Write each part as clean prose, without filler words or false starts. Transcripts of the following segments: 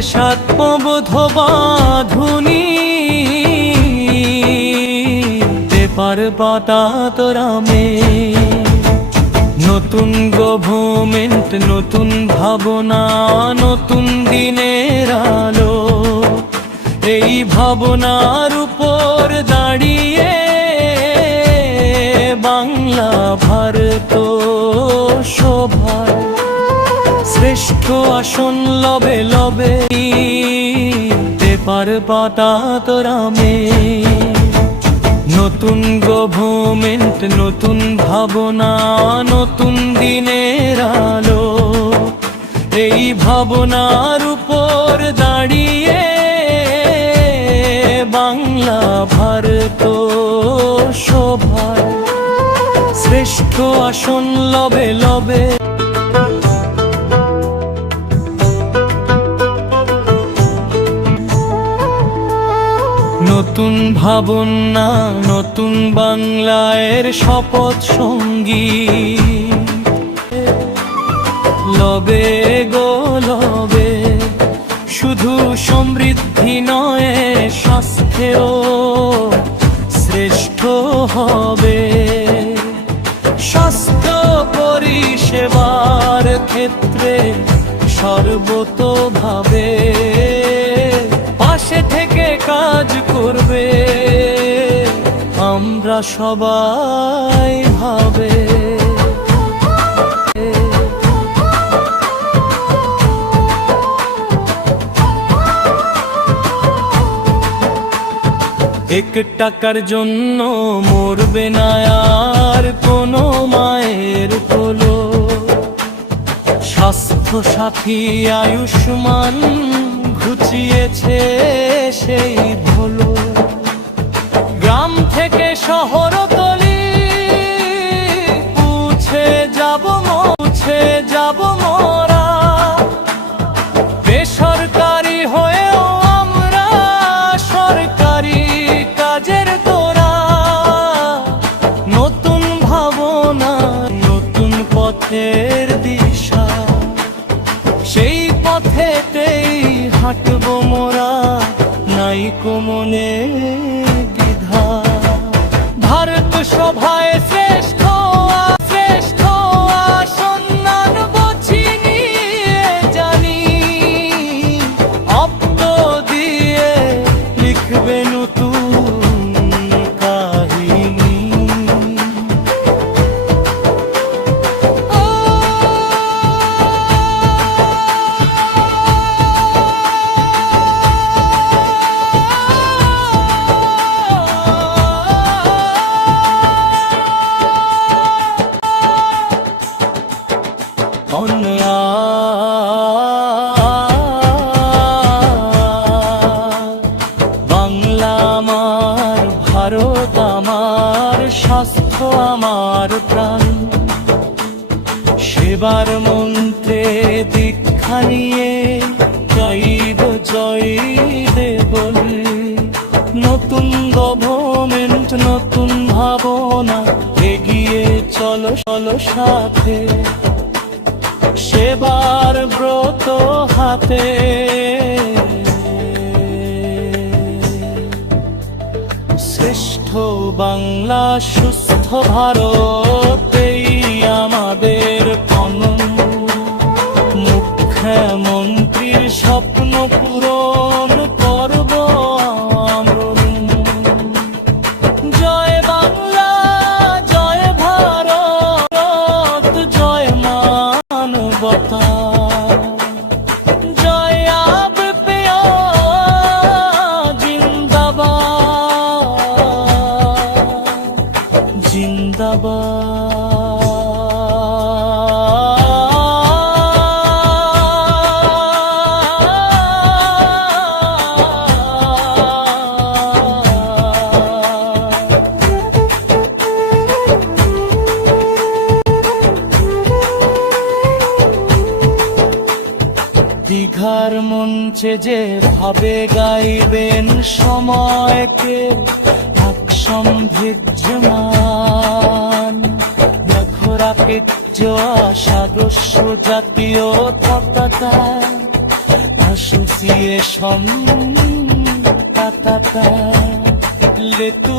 দেশাত্মবোধ বাঁধুনি paper পাতা তোরামে নতুন government নতুন ভাবনা নতুন দিনের আলো এই ভাবনার উপর দাঁড়িয়ে বাংলা ভারত সভায় শ্রেষ্ঠ আসন লবে লবে পেপার পাতা তোরামে নতুন গভর্নমেন্ট নতুন ভাবনা নতুন দিনের আলো এই ভাবনার উপর দাঁড়িয়ে বাংলা ভারত সভায় শ্রেষ্ঠ আসন লবে লবে নতুন ভাবনা নতুন বাংলার শপথ সঙ্গী লবে গো লবে শুধু সমৃদ্ধি নয় স্বাস্থ্যেও শ্রেষ্ঠ হবে স্বাস্থ্য পরিষেবার ক্ষেত্রে সর্বতোভাবে পাশে থেকে কাজ করবে আমরা সবাই ভাবে এক টাকার জন্য মরবে না আর কোনো মায়ের কোলো স্বাস্থ্য সাথী আয়ুষ্মান ঘুচিয়েছে সেই ভুলো গ্রাম থেকে শহরতলি মুছে যাব মোরা বেসরকারি হয়েও আমরা সরকারি কাজের তোরা নতুন ভাবনা নতুন পথের দিশা সেই পথেতেই হাঁটবো মোরা নাই কোমনে দ্বিধা ভারত সভায় শ্রেষ্ঠ আসন বচিনি জানি অব্দ দিয়ে লিখবে নতুন কাহিনী বাংলা আমার ভারত আমার স্বাস্থ্য আমার প্রাণ সেবার মন্ত্রে দীক্ষা নিয়ে চাইব জয় দেব নতুন গভর্নমেন্ট নতুন ভাবনা এগিয়ে চলো চলো সাথে সেবার ব্রত হাতে শ্রেষ্ঠ বাংলা সুস্থ ভারতেই আমাদের পণন মুখ্যমন্ত্রীর স্বপ্ন পূরণ করব জয় বাংলা জয় ভারত জয় মানবতা জয় আব পেয়া দীঘার মঞ্চে যে ভাবে গাইবেন সময়কে এক সম্ভিজ্যমান রাকেট আদর্শ জাতীয় পতাকা Association Tatata Letu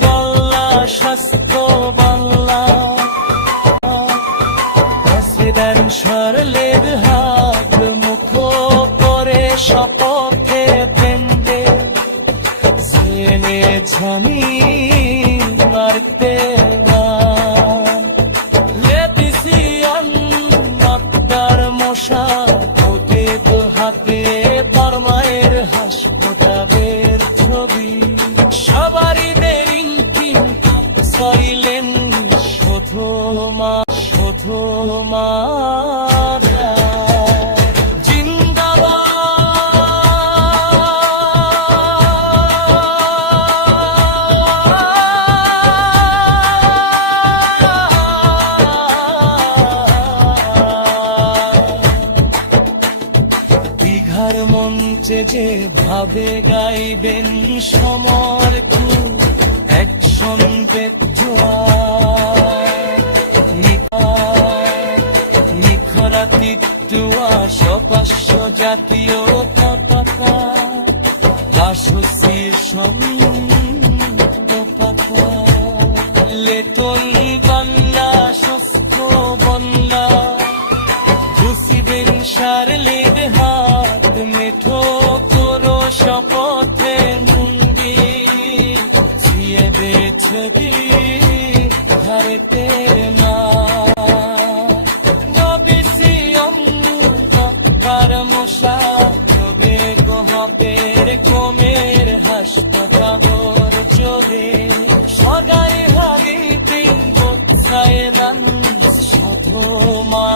Balla Shastro Balla Presidential Ledhag Mukho Kore Shapothe Tende Zene Chani Marte Letisian Nakdar Mosha হাতে তার মায়ের হাসপাতালের ছবি সবারই চাইলেন শোধমা মঞ্চে যে ভাবে গাইবেন সমর অ্যাকশন নিখরাতি টুয়া সপাস্য জাতীয় পতাকা অ্যাসোসিয়েশন পতাকা লেটন বাংলা শস্ত্র বন্যা বুঝিবেন সারলের হাত মেঠো করো শপথে মুন্ডি ছিয়ে বেছবি ধরতে মা নবিসিয়ম কার মশা যোগে গোহপের কমের হাসপাতাল যোগে সরকারি ভাগে পিঙ্গ সায়দান শতমা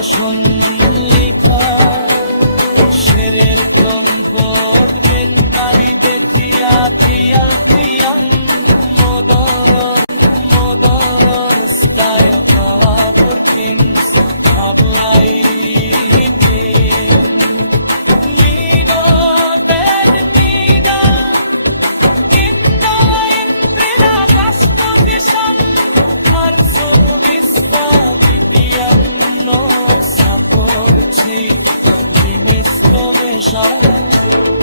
আসন লেখা শেরের কম্পট বেনবাড়িতে তিয়াং মদর স্টাইল পাওয়া ফরকিন্স হাবলাইতে নিদো দেন নিদা ইন্দা ইনপ্রেলা কাস্টডিশন আর সর্বিস্তা দিতিয়াং নো Dimes no me